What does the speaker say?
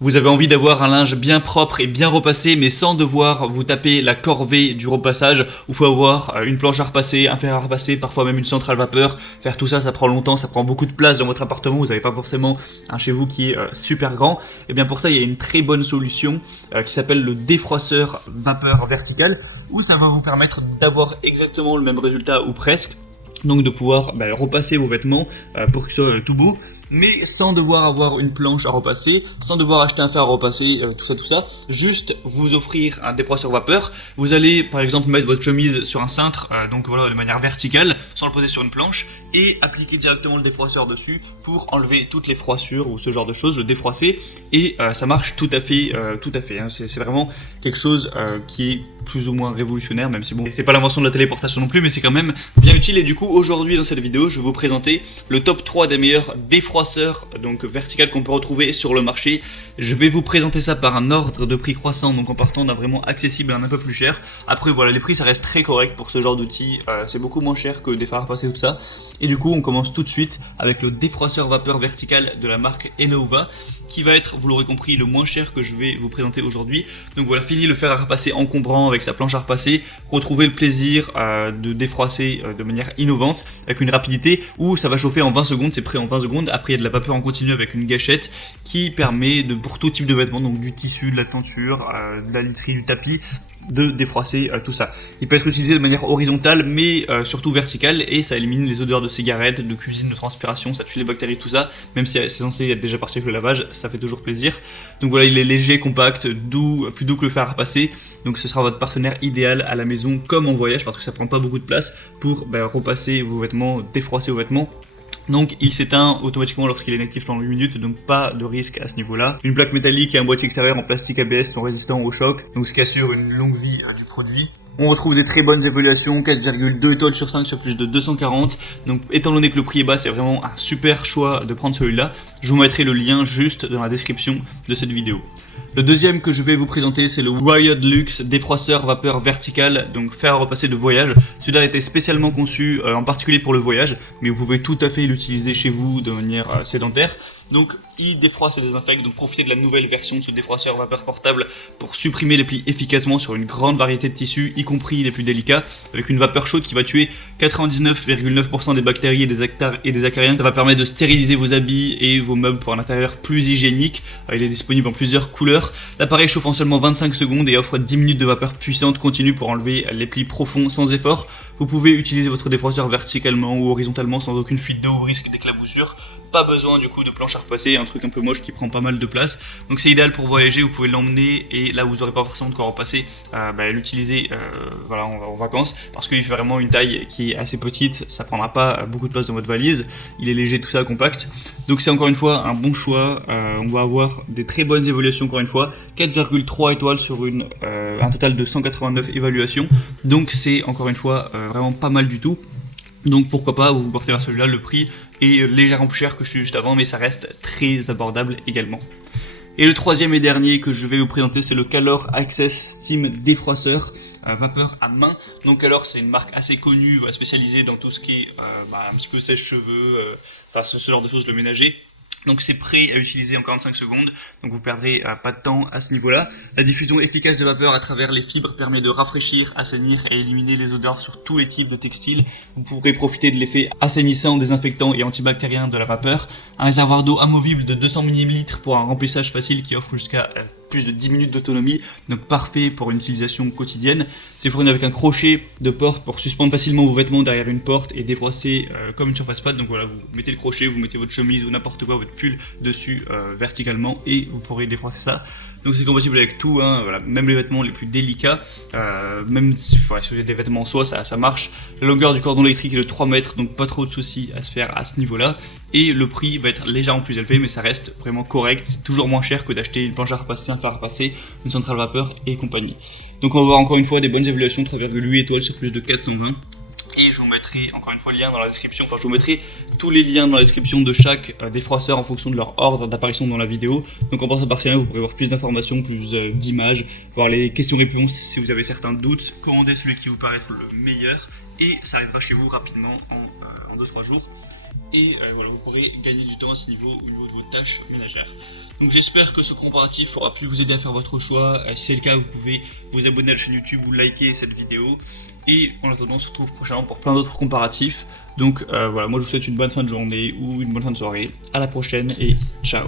Vous avez envie d'avoir un linge bien propre et bien repassé, mais sans devoir vous taper la corvée du repassage, où il faut avoir une planche à repasser, un fer à repasser, parfois même une centrale vapeur. Faire tout ça, ça prend longtemps, ça prend beaucoup de place dans votre appartement, vous n'avez pas forcément un chez vous qui est super grand. Et bien pour ça, il y a une très bonne solution qui s'appelle le défroisseur vapeur vertical, où ça va vous permettre d'avoir exactement le même résultat ou presque. Donc de pouvoir repasser vos vêtements pour qu'ils soient tout beaux, mais sans devoir avoir une planche à repasser, sans devoir acheter un fer à repasser, tout ça, juste vous offrir un défroisseur vapeur. Vous allez par exemple mettre votre chemise sur un cintre, donc voilà, de manière verticale, sans le poser sur une planche, et appliquer directement le défroisseur dessus pour enlever toutes les froissures ou ce genre de choses, le défroisser, et ça marche tout à fait, hein. C'est vraiment quelque chose qui est plus ou moins révolutionnaire, même si bon, c'est pas l'invention de la téléportation non plus, mais c'est quand même bien utile. Et du coup, aujourd'hui dans cette vidéo, je vais vous présenter le top 3 des meilleurs défroisseurs donc vertical qu'on peut retrouver sur le marché. Je vais vous présenter ça par un ordre de prix croissant, donc en partant d'un vraiment accessible à un peu plus cher. Après voilà, les prix ça reste très correct pour ce genre d'outil, c'est beaucoup moins cher que des fers à repasser tout ça. Et du coup, on commence tout de suite avec le défroisseur vapeur vertical de la marque Enova, qui va être, vous l'aurez compris, le moins cher que je vais vous présenter aujourd'hui. Donc voilà, fini le fer à repasser encombrant avec sa planche à repasser, retrouvez le plaisir de défroisser de manière innovante, avec une rapidité où ça va chauffer en 20 secondes, c'est prêt en 20 secondes. Après il y a de la vapeur en continu avec une gâchette qui permet pour tout type de vêtements, donc du tissu, de la tenture, de la literie, du tapis, de défroisser tout ça. Il peut être utilisé de manière horizontale mais surtout verticale, et ça élimine les odeurs de cigarettes, de cuisine, de transpiration, ça tue les bactéries, tout ça, même si c'est censé être déjà parti avec le lavage, ça fait toujours plaisir. Donc voilà, il est léger, compact, doux, plus doux que le fer à repasser, donc ce sera votre partenaire idéal à la maison comme en voyage, parce que ça prend pas beaucoup de place pour repasser vos vêtements, défroisser vos vêtements. Donc il s'éteint automatiquement lorsqu'il est inactif pendant 8 minutes, donc pas de risque à ce niveau-là. Une plaque métallique et un boîtier extérieur en plastique ABS sont résistants au choc, donc ce qui assure une longue vie du produit. On retrouve des très bonnes évaluations, 4,2 étoiles sur 5 sur plus de 240. Donc étant donné que le prix est bas, c'est vraiment un super choix de prendre celui-là. Je vous mettrai le lien juste dans la description de cette vidéo. Le deuxième que je vais vous présenter, c'est le Wired Luxe défroisseur vapeur vertical, donc fer à repasser de voyage. Celui-là a été spécialement conçu en particulier pour le voyage, mais vous pouvez tout à fait l'utiliser chez vous de manière sédentaire. Donc il défroisse et désinfecte, donc profitez de la nouvelle version de ce défroisseur vapeur portable pour supprimer les plis efficacement sur une grande variété de tissus, y compris les plus délicats, avec une vapeur chaude qui va tuer 99,9% des bactéries et des acariens. Ça va permettre de stériliser vos habits et vos meubles pour un intérieur plus hygiénique. Il est disponible en plusieurs couleurs. L'appareil chauffe en seulement 25 secondes et offre 10 minutes de vapeur puissante continue pour enlever les plis profonds sans effort. Vous pouvez utiliser votre défroisseur verticalement ou horizontalement sans aucune fuite d'eau ou risque d'éclaboussure. Pas besoin du coup de planche à repasser, un truc un peu moche qui prend pas mal de place. Donc c'est idéal pour voyager, vous pouvez l'emmener et là vous n'aurez pas forcément de quoi repasser, l'utiliser en vacances, parce qu'il fait vraiment une taille qui est assez petite, ça prendra pas beaucoup de place dans votre valise, il est léger, tout ça, compact. Donc c'est encore une fois un bon choix, on va avoir des très bonnes évaluations encore une fois, 4,3 étoiles sur un total de 189 évaluations, donc c'est encore une fois vraiment pas mal du tout. Donc pourquoi pas vous porter vers celui-là, le prix est légèrement plus cher que celui juste avant, mais ça reste très abordable également. Et le troisième et dernier que je vais vous présenter, c'est le Calor Access Steam défroisseur vapeur à main. Donc Calor, c'est une marque assez connue, spécialisée dans tout ce qui est un petit peu sèche-cheveux, ce genre de choses, le ménager. Donc c'est prêt à utiliser en 45 secondes, donc vous perdrez pas de temps à ce niveau-là. La diffusion efficace de vapeur à travers les fibres permet de rafraîchir, assainir et éliminer les odeurs sur tous les types de textiles. Vous pourrez profiter de l'effet assainissant, désinfectant et antibactérien de la vapeur. Un réservoir d'eau amovible de 200 ml pour un remplissage facile qui offre jusqu'à plus de 10 minutes d'autonomie, donc parfait pour une utilisation quotidienne. C'est fourni avec un crochet de porte pour suspendre facilement vos vêtements derrière une porte et défroisser comme une surface plate. Donc voilà, vous mettez le crochet, vous mettez votre chemise ou n'importe quoi, votre pull dessus verticalement et vous pourrez défroisser ça. Donc c'est compatible avec tout, même les vêtements les plus délicats, même si vous avez des vêtements en soie, ça marche. La longueur du cordon électrique est de 3 mètres, donc pas trop de soucis à se faire à ce niveau-là. Et le prix va être légèrement plus élevé, mais ça reste vraiment correct. C'est toujours moins cher que d'acheter une planche à repasser, un fer à repasser, une centrale vapeur et compagnie. Donc on va voir encore une fois des bonnes évaluations, 3,8 étoiles sur plus de 420. Et je vous mettrai encore une fois le lien dans la description, je vous mettrai tous les liens dans la description de chaque défroisseur en fonction de leur ordre d'apparition dans la vidéo. Donc en passant par ce lien, vous pourrez voir plus d'informations, plus d'images, voir les questions-réponses si vous avez certains doutes, commandez celui qui vous paraît le meilleur et ça arrivera chez vous rapidement en 2-3 jours. et voilà, vous pourrez gagner du temps à ce niveau au niveau de vos tâches ménagères. Donc j'espère que ce comparatif aura pu vous aider à faire votre choix. Si c'est le cas, vous pouvez vous abonner à la chaîne YouTube ou liker cette vidéo. Et en attendant, on se retrouve prochainement pour plein d'autres comparatifs. Donc voilà, moi je vous souhaite une bonne fin de journée ou une bonne fin de soirée. À la prochaine et ciao.